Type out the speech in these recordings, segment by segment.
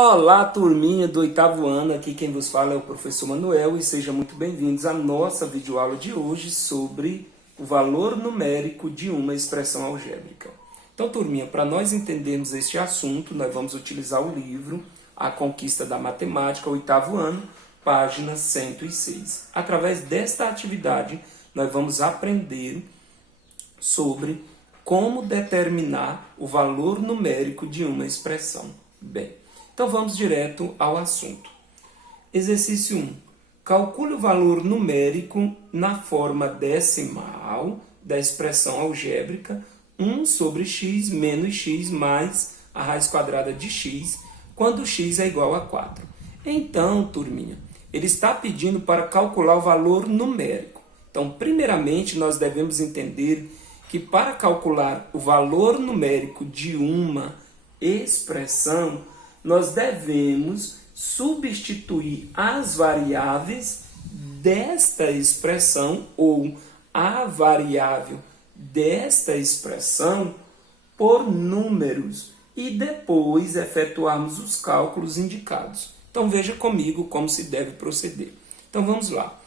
Olá, turminha do oitavo ano, aqui quem vos fala é o professor Manuel e sejam muito bem-vindos à nossa videoaula de hoje sobre o valor numérico de uma expressão algébrica. Então, turminha, para nós entendermos este assunto, nós vamos utilizar o livro A Conquista da Matemática, oitavo ano, página 106. Através desta atividade, nós vamos aprender sobre como determinar o valor numérico de uma expressão. Bem, então vamos direto ao assunto. Exercício 1. Calcule o valor numérico na forma decimal da expressão algébrica 1 sobre x menos x mais a raiz quadrada de x, quando x é igual a 4. Então, turminha, ele está pedindo para calcular o valor numérico. Então, primeiramente, nós devemos entender que para calcular o valor numérico de uma expressão, nós devemos substituir as variáveis desta expressão ou a variável desta expressão por números e depois efetuarmos os cálculos indicados. Então veja comigo como se deve proceder. Então vamos lá.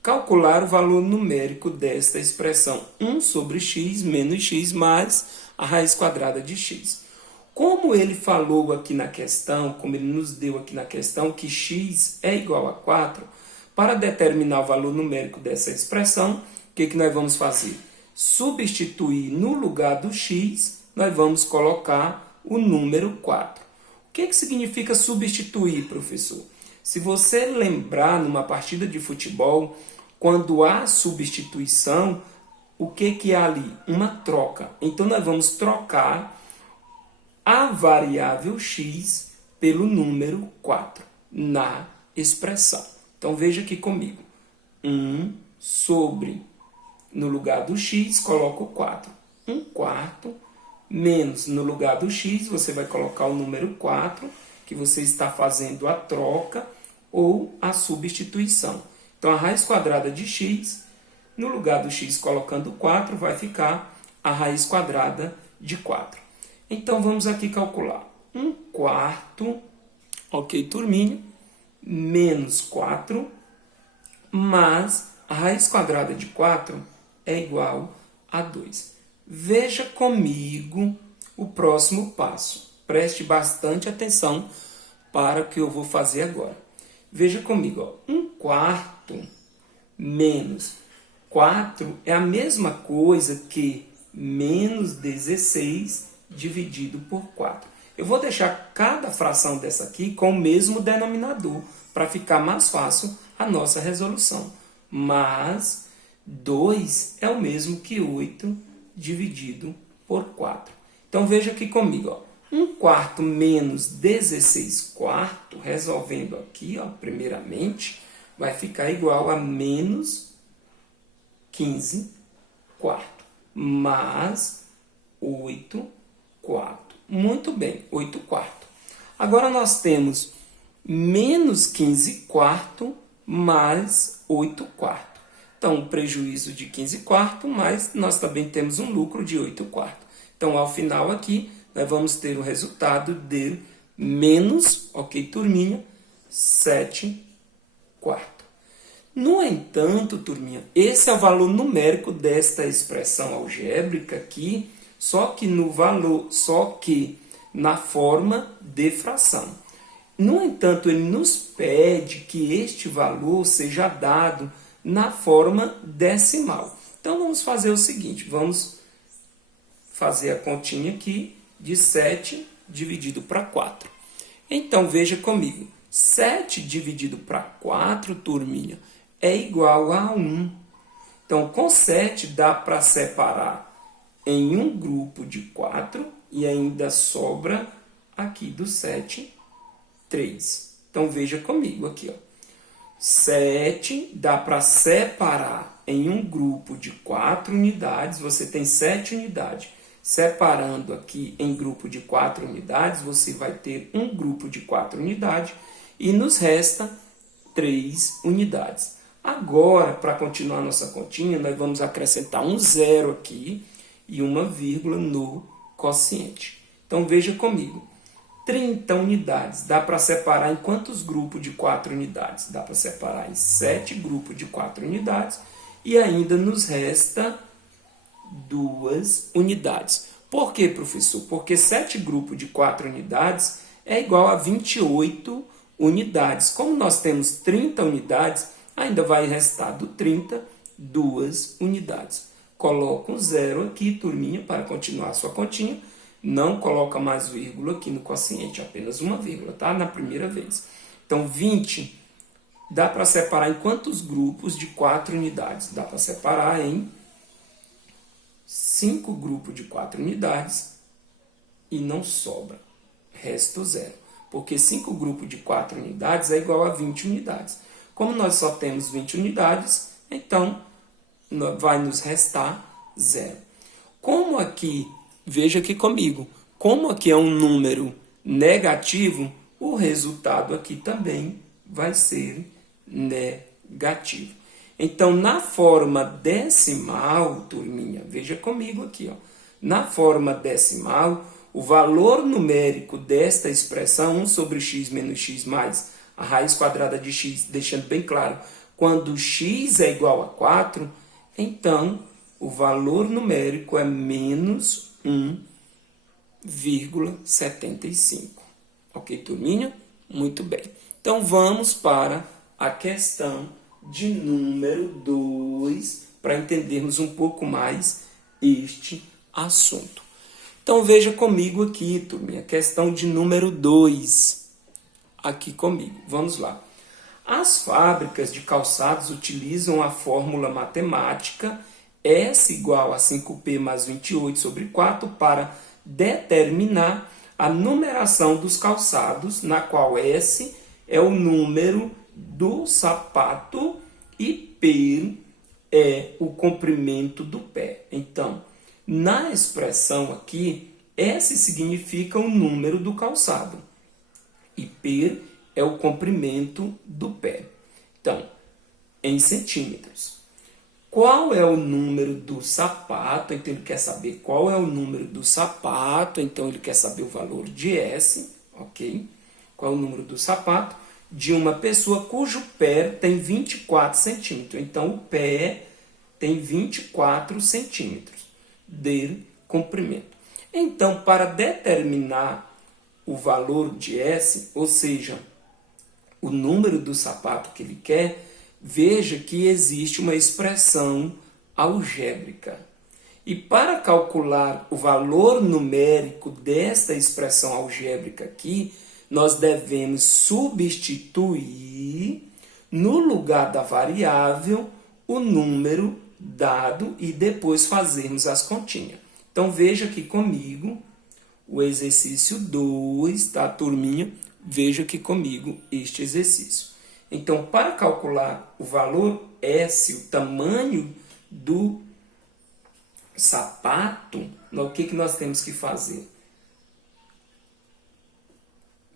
Calcular o valor numérico desta expressão 1 sobre x menos x mais a raiz quadrada de x. Como ele falou aqui na questão, como ele nos deu aqui na questão, que x é igual a 4, para determinar o valor numérico dessa expressão, o que nós vamos fazer? Substituir no lugar do x, nós vamos colocar o número 4. O que significa substituir, professor? Se você lembrar numa partida de futebol, quando há substituição, o que há ali? Uma troca. Então, nós vamos trocar a variável x pelo número 4 na expressão. Então, veja aqui comigo. 1 sobre, no lugar do x, coloco 4. 1 quarto, menos, no lugar do x, você vai colocar o número 4, que você está fazendo a troca ou a substituição. Então, a raiz quadrada de x, no lugar do x colocando 4, vai ficar a raiz quadrada de 4. Então, vamos aqui calcular. 1 quarto, ok, turminha, menos 4, mas a raiz quadrada de 4 é igual a 2. Veja comigo o próximo passo. Preste bastante atenção para o que eu vou fazer agora. Veja comigo, ó. 1 quarto menos 4 é a mesma coisa que menos 16 dividido por 4. Eu vou deixar cada fração dessa aqui com o mesmo denominador, para ficar mais fácil a nossa resolução. Mas 2 é o mesmo que 8 dividido por 4. Então veja aqui comigo, ó. 1 quarto menos 16 quarto, resolvendo aqui, ó, primeiramente, vai ficar igual a menos 15 quarto, mais 8 quarto. Muito bem, 8 quarto. Agora nós temos menos 15 quarto mais 8 quarto. Então, um prejuízo de 15 quarto, mas nós também temos um lucro de 8 quarto. Então, ao final aqui, nós vamos ter o resultado de menos, ok, turminha, 7 quarto. No entanto, turminha, esse é o valor numérico desta expressão algébrica aqui, só que na forma de fração. No entanto, ele nos pede que este valor seja dado na forma decimal. Então, vamos fazer o seguinte, vamos fazer a continha aqui de 7 dividido para 4. Então, veja comigo, 7 dividido para 4, turminha, é igual a 1. Então, com 7 dá para separar em um grupo de 4 e ainda sobra aqui do 7, 3. Então, veja comigo aqui, ó. 7 dá para separar em um grupo de 4 unidades, você tem 7 unidades. Separando aqui em grupo de 4 unidades, você vai ter um grupo de 4 unidades e nos resta 3 unidades. Agora, para continuar nossa continha, nós vamos acrescentar um zero aqui e uma vírgula no quociente. Então, veja comigo. 30 unidades. Dá para separar em quantos grupos de 4 unidades? Dá para separar em 7 grupos de 4 unidades. E ainda nos resta 2 unidades. Por quê, professor? Porque 7 grupos de 4 unidades é igual a 28 unidades. Como nós temos 30 unidades, ainda vai restar do 30 2 unidades. Coloca um 0 aqui, turminha, para continuar a sua continha. Não coloca mais vírgula aqui no quociente, apenas uma vírgula, tá? Na primeira vez. Então, 20 dá para separar em quantos grupos de 4 unidades? Dá para separar em 5 grupos de 4 unidades e não sobra. Resta 0. Porque 5 grupos de 4 unidades é igual a 20 unidades. Como nós só temos 20 unidades, então vai nos restar 0. Como aqui, veja aqui comigo, como aqui é um número negativo, o resultado aqui também vai ser negativo. Então, na forma decimal, turminha, veja comigo aqui, ó, na forma decimal, o valor numérico desta expressão, 1 sobre x menos x mais a raiz quadrada de x, deixando bem claro, quando x é igual a 4, então o valor numérico é menos 1,75. Ok, turminha? Muito bem. Então, vamos para a questão de número 2, para entendermos um pouco mais este assunto. Então, veja comigo aqui, turminha, questão de número 2, aqui comigo. Vamos lá. As fábricas de calçados utilizam a fórmula matemática S igual a 5P mais 28 sobre 4 para determinar a numeração dos calçados, na qual S é o número do sapato e P é o comprimento do pé. Então, na expressão aqui, S significa o número do calçado e P é o comprimento do pé. Então, em centímetros. Qual é o número do sapato? Então, ele quer saber qual é o número do sapato. Então, ele quer saber o valor de S, ok? Qual é o número do sapato de uma pessoa cujo pé tem 24 centímetros. Então, o pé tem 24 centímetros de comprimento. Então, para determinar o valor de S, ou seja, o número do sapato que ele quer, veja que existe uma expressão algébrica. E para calcular o valor numérico desta expressão algébrica aqui, nós devemos substituir no lugar da variável o número dado e depois fazermos as continhas. Então, veja aqui comigo o exercício 2, tá, turminha? Veja aqui comigo este exercício. Então, para calcular o valor S, o tamanho do sapato, o que nós temos que fazer?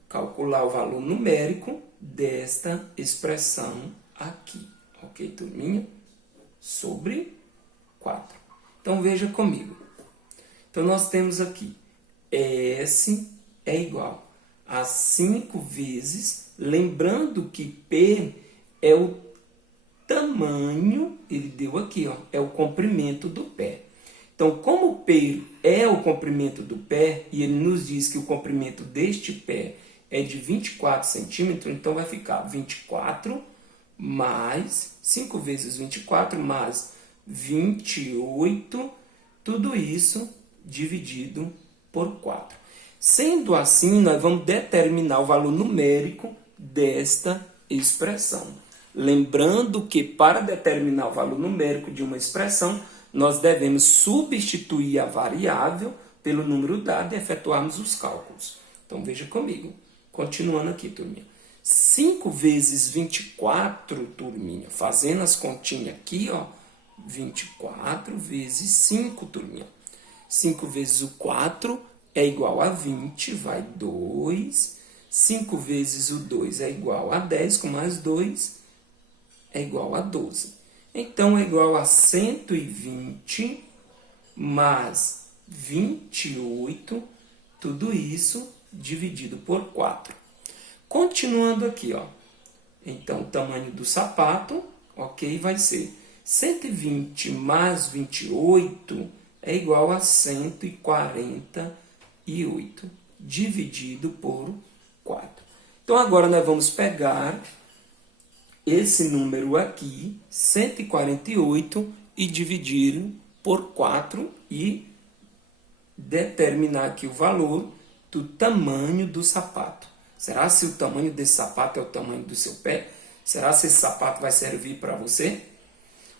Calcular o valor numérico desta expressão aqui. Ok, turminha? Sobre 4. Então, veja comigo. Então, nós temos aqui S é igual a 5 vezes, lembrando que P é o tamanho, ele deu aqui, ó, é o comprimento do pé. Então, como P é o comprimento do pé, e ele nos diz que o comprimento deste pé é de 24 centímetros, então vai ficar 24 mais 5 vezes 24 mais 28, tudo isso dividido por 4. Sendo assim, nós vamos determinar o valor numérico desta expressão. Lembrando que para determinar o valor numérico de uma expressão, nós devemos substituir a variável pelo número dado e efetuarmos os cálculos. Então, veja comigo. Continuando aqui, turminha. 5 vezes 24, turminha, fazendo as continhas aqui, ó, 24 vezes 5, turminha. 5 vezes o 4 é igual a 20, vai 2. 5 vezes o 2 é igual a 10, com mais 2 é igual a 12. Então, é igual a 120 mais 28, tudo isso dividido por 4. Continuando aqui, ó. Então, o tamanho do sapato, ok, vai ser 120 mais 28 é igual a 148, dividido por 4. Então, agora nós vamos pegar esse número aqui, 148, e dividir por 4 e determinar aqui o valor do tamanho do sapato. Será se o tamanho desse sapato é o tamanho do seu pé? Será se esse sapato vai servir para você?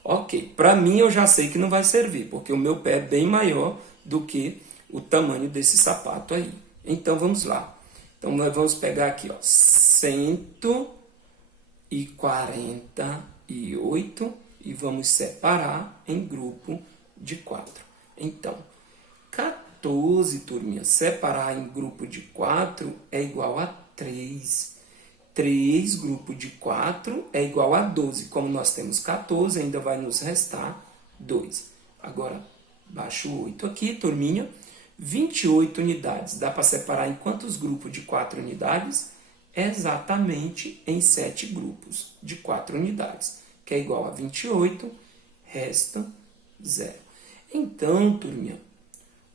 Ok, para mim eu já sei que não vai servir, porque o meu pé é bem maior do que o tamanho desse sapato aí. Então vamos lá. Então nós vamos pegar aqui, ó, 148 e vamos separar em grupo de 4. Então, 14, turminha, separar em grupo de 4 é igual a 3. 3 grupo de 4 é igual a 12. Como nós temos 14, ainda vai nos restar 2. Agora, baixo o 8 aqui, turminha. 28 unidades. Dá para separar em quantos grupos de 4 unidades? Exatamente em 7 grupos de 4 unidades, que é igual a 28, resta 0. Então, turminha,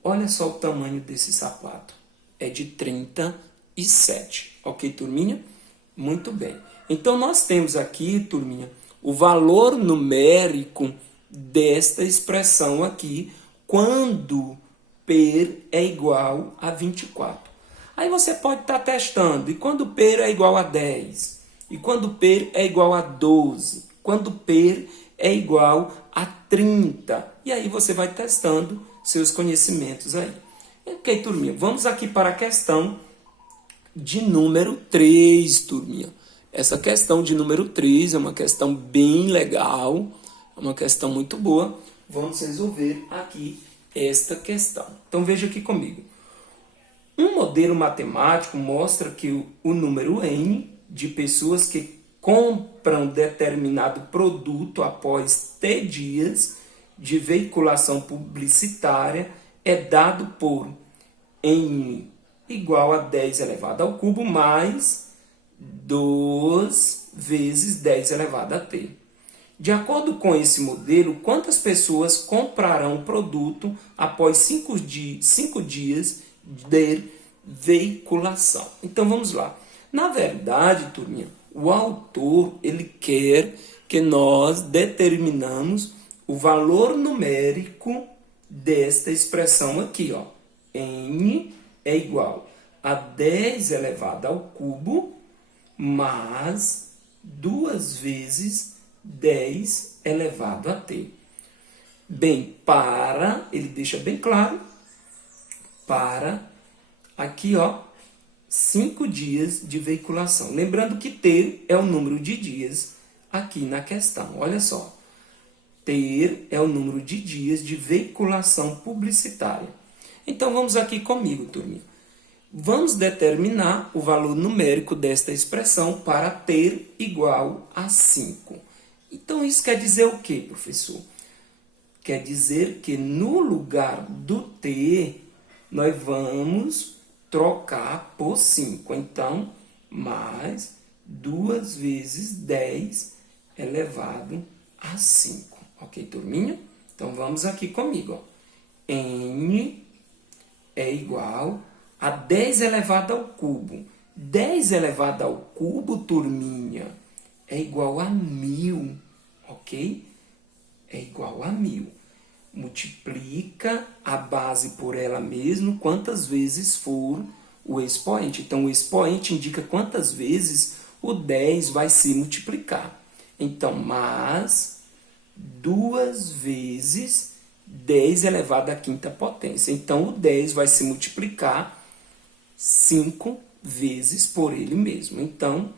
olha só o tamanho desse sapato. É de 37. Ok, turminha? Muito bem. Então, nós temos aqui, turminha, o valor numérico desta expressão aqui, quando per é igual a 24. Aí você pode estar testando. E quando per é igual a 10? E quando per é igual a 12? Quando per é igual a 30? E aí você vai testando seus conhecimentos aí. Ok, turminha. Vamos aqui para a questão de número 3, turminha. Essa questão de número 3 é uma questão bem legal, é uma questão muito boa. Vamos resolver aqui esta questão. Então veja aqui comigo. Um modelo matemático mostra que o número n de pessoas que compram determinado produto após T dias de veiculação publicitária é dado por n igual a 10 elevado ao cubo mais 2 vezes 10 elevado a t. De acordo com esse modelo, quantas pessoas comprarão o produto após 5 dias de veiculação? Então vamos lá. Na verdade, turminha, o autor ele quer que nós determinamos o valor numérico desta expressão aqui, ó. N é igual a 10 elevado ao cubo mais 2 vezes 10 elevado a t. Bem, ele deixa bem claro, para aqui, ó, 5 dias de veiculação. Lembrando que t é o número de dias aqui na questão. Olha só. T é o número de dias de veiculação publicitária. Então, vamos aqui comigo, turminha. Vamos determinar o valor numérico desta expressão para ter igual a 5. Então, isso quer dizer o quê, professor? Quer dizer que no lugar do t, nós vamos trocar por 5. Então, mais 2 vezes 10 elevado a 5. Ok, turminha? Então, vamos aqui comigo. Ó. N é igual a 10 elevado ao cubo. 10 elevado ao cubo, turminha, é igual a 1000. Ok? É igual a 1000. Multiplica a base por ela mesma quantas vezes for o expoente. Então, o expoente indica quantas vezes o 10 vai se multiplicar. Então, mais 2 vezes 10 elevado à quinta potência. Então, o 10 vai se multiplicar 5 vezes por ele mesmo. Então,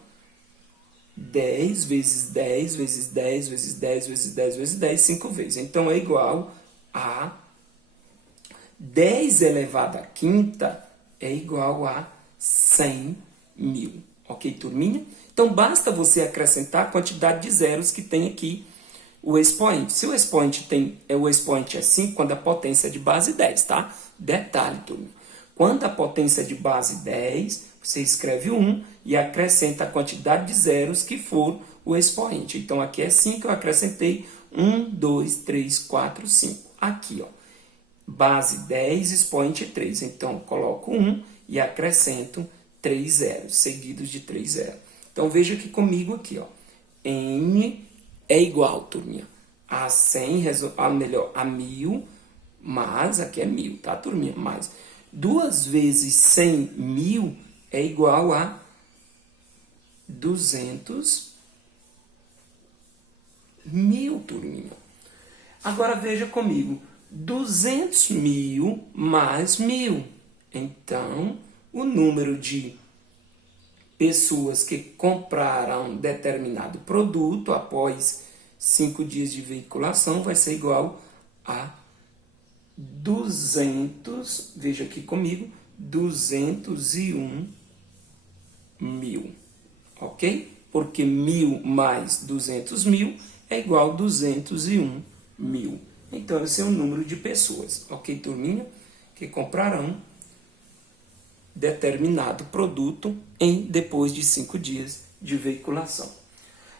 10 vezes 10 vezes 10 vezes 10 vezes 10 vezes 10, 5 vezes. Então, é igual a 10 elevado à quinta é igual a 100.000. Ok, turminha? Então, basta você acrescentar a quantidade de zeros que tem aqui o expoente. Se o expoente é 5, quando a potência é de base 10, tá? Detalhe, turminha. Quando a potência é de base 10, você escreve 1 e acrescenta a quantidade de zeros que for o expoente. Então, aqui é 5, eu acrescentei 1, 2, 3, 4, 5. Aqui, ó, base 10, expoente 3. Então, eu coloco 1 e acrescento 3 zeros, seguidos de 3 zeros. Então, veja aqui comigo aqui, ó. N é igual, turminha, a 100, a 1000, mas aqui é 1000, tá, turminha? Mas 2 vezes 100 mil é igual a 200 mil, turminha. Agora veja comigo, 200 mil mais 1000. Então, o número de pessoas que compraram determinado produto após 5 dias de veiculação vai ser igual a 200, veja aqui comigo, 201 mil, ok? Porque 1000 mais 200 mil é igual a 201 mil. Então, esse é o número de pessoas, ok, turminha? Que comprarão determinado produto depois de 5 dias de veiculação.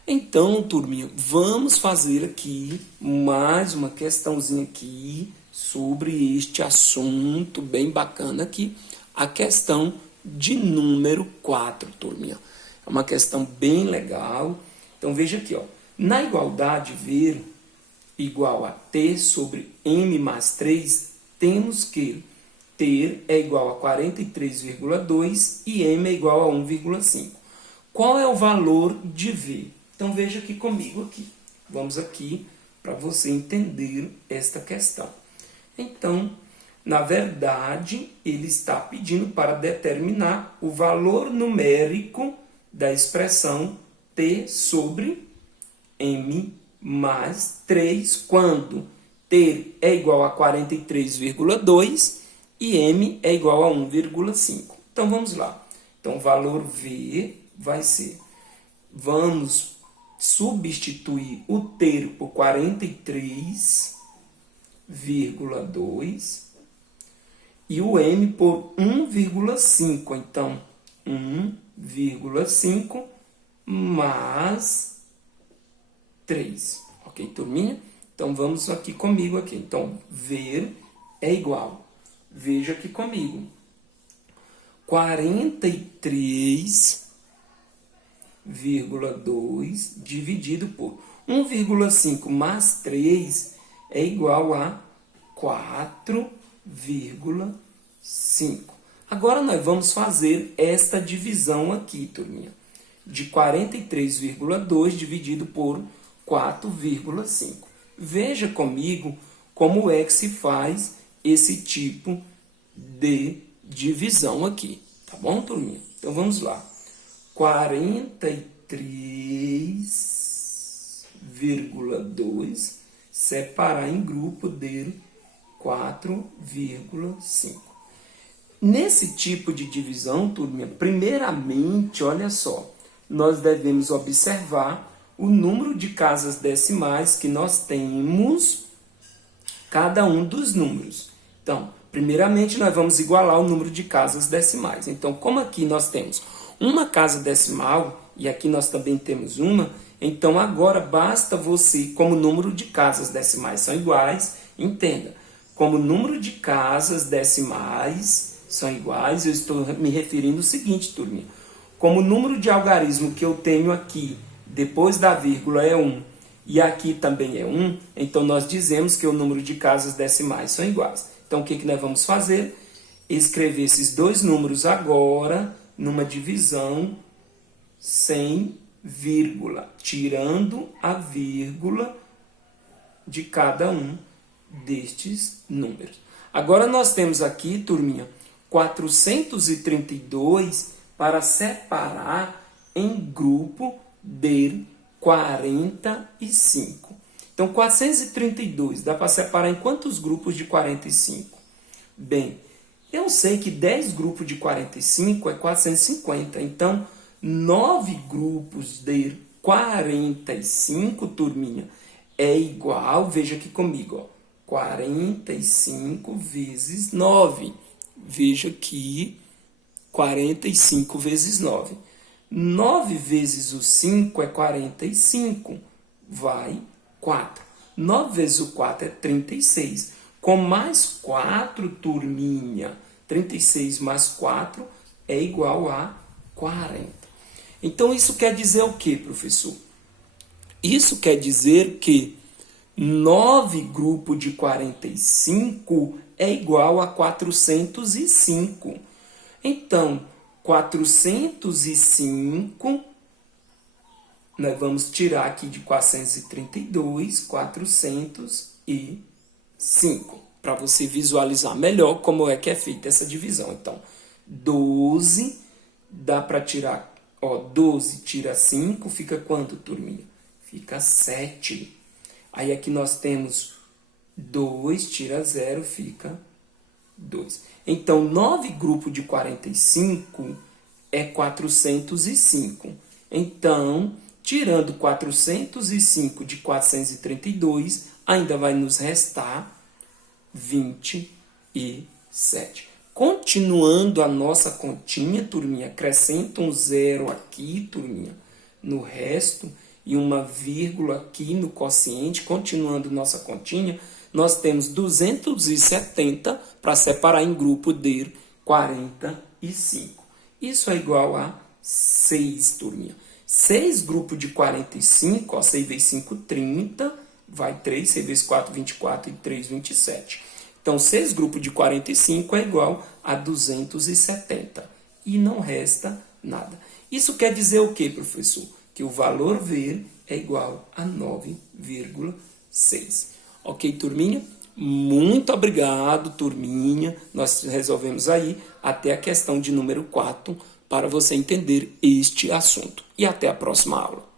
Então, turminha, vamos fazer aqui mais uma questãozinha aqui sobre este assunto bem bacana aqui, a questão de número 4, turminha. É uma questão bem legal. Então, veja aqui, ó. Na igualdade, ver igual a T sobre M mais 3, temos que ter é igual a 43,2 e M é igual a 1,5. Qual é o valor de V? Então, veja aqui comigo aqui. Vamos aqui para você entender esta questão. Então, na verdade, ele está pedindo para determinar o valor numérico da expressão T sobre M mais 3, quando T é igual a 43,2 e M é igual a 1,5. Então, vamos lá. Então, o valor V vai ser, vamos substituir o T por 43,2 e o M por 1,5. Então, 1,5 mais 3. Ok, turminha? Então, vamos aqui comigo aqui. Então, ver é igual. Veja aqui comigo. 43,2 dividido por 1,5 mais 3 é igual a 4,5. Agora nós vamos fazer esta divisão aqui, turminha. De 43,2 dividido por 4,5. Veja comigo como é que se faz esse tipo de divisão aqui. Tá bom, turminha? Então, vamos lá. 43,2 separar em grupo dele 4,5. Nesse tipo de divisão, turminha, primeiramente, olha só, nós devemos observar o número de casas decimais que nós temos cada um dos números. Então, primeiramente, nós vamos igualar o número de casas decimais. Então, como aqui nós temos uma casa decimal e aqui nós também temos uma, então agora basta você, como o número de casas decimais são iguais, entenda, como o número de casas decimais são iguais, eu estou me referindo ao seguinte, turminha, como o número de algarismo que eu tenho aqui, depois da vírgula é 1, e aqui também é 1, então nós dizemos que o número de casas decimais são iguais. Então, o que nós vamos fazer? Escrever esses dois números agora numa divisão sem vírgula, tirando a vírgula de cada um destes números. Agora, nós temos aqui, turminha, 432 para separar em grupo de 45. Então, 432 dá para separar em quantos grupos de 45? Bem, eu sei que 10 grupos de 45 é 450. Então, 9 grupos de 45, turminha, é igual, veja aqui comigo, ó, 45 vezes 9. Veja que 45 vezes 9. 9 vezes o 5 é 45. Vai 4. 9 vezes o 4 é 36. Com mais 4, turminha, 36 mais 4 é igual a 40. Então, isso quer dizer o quê, professor? Isso quer dizer que 9 grupo de 45 é igual a 405. Então, 405, nós vamos tirar aqui de 432, 405, para você visualizar melhor como é que é feita essa divisão. Então, 12, dá para tirar, 12 tira 5, fica quanto, turminha? Fica 7. Aí aqui nós temos 2, tira 0, fica 2. Então, 9 grupo de 45 é 405. Então, tirando 405 de 432, ainda vai nos restar 27. Continuando a nossa continha, turminha, acrescenta um 0 aqui, turminha, no resto, e uma vírgula aqui no quociente. Continuando nossa continha, nós temos 270 para separar em grupo de 45. Isso é igual a 6, turminha. 6 grupos de 45, 6 vezes 5, 30, vai 3, 6 vezes 4, 24 e 3, 27. Então, 6 grupos de 45 é igual a 270. E não resta nada. Isso quer dizer o quê, professor? Que o valor V é igual a 9,6. Ok, turminha? Muito obrigado, turminha. Nós resolvemos aí até a questão de número 4 para você entender este assunto. E até a próxima aula.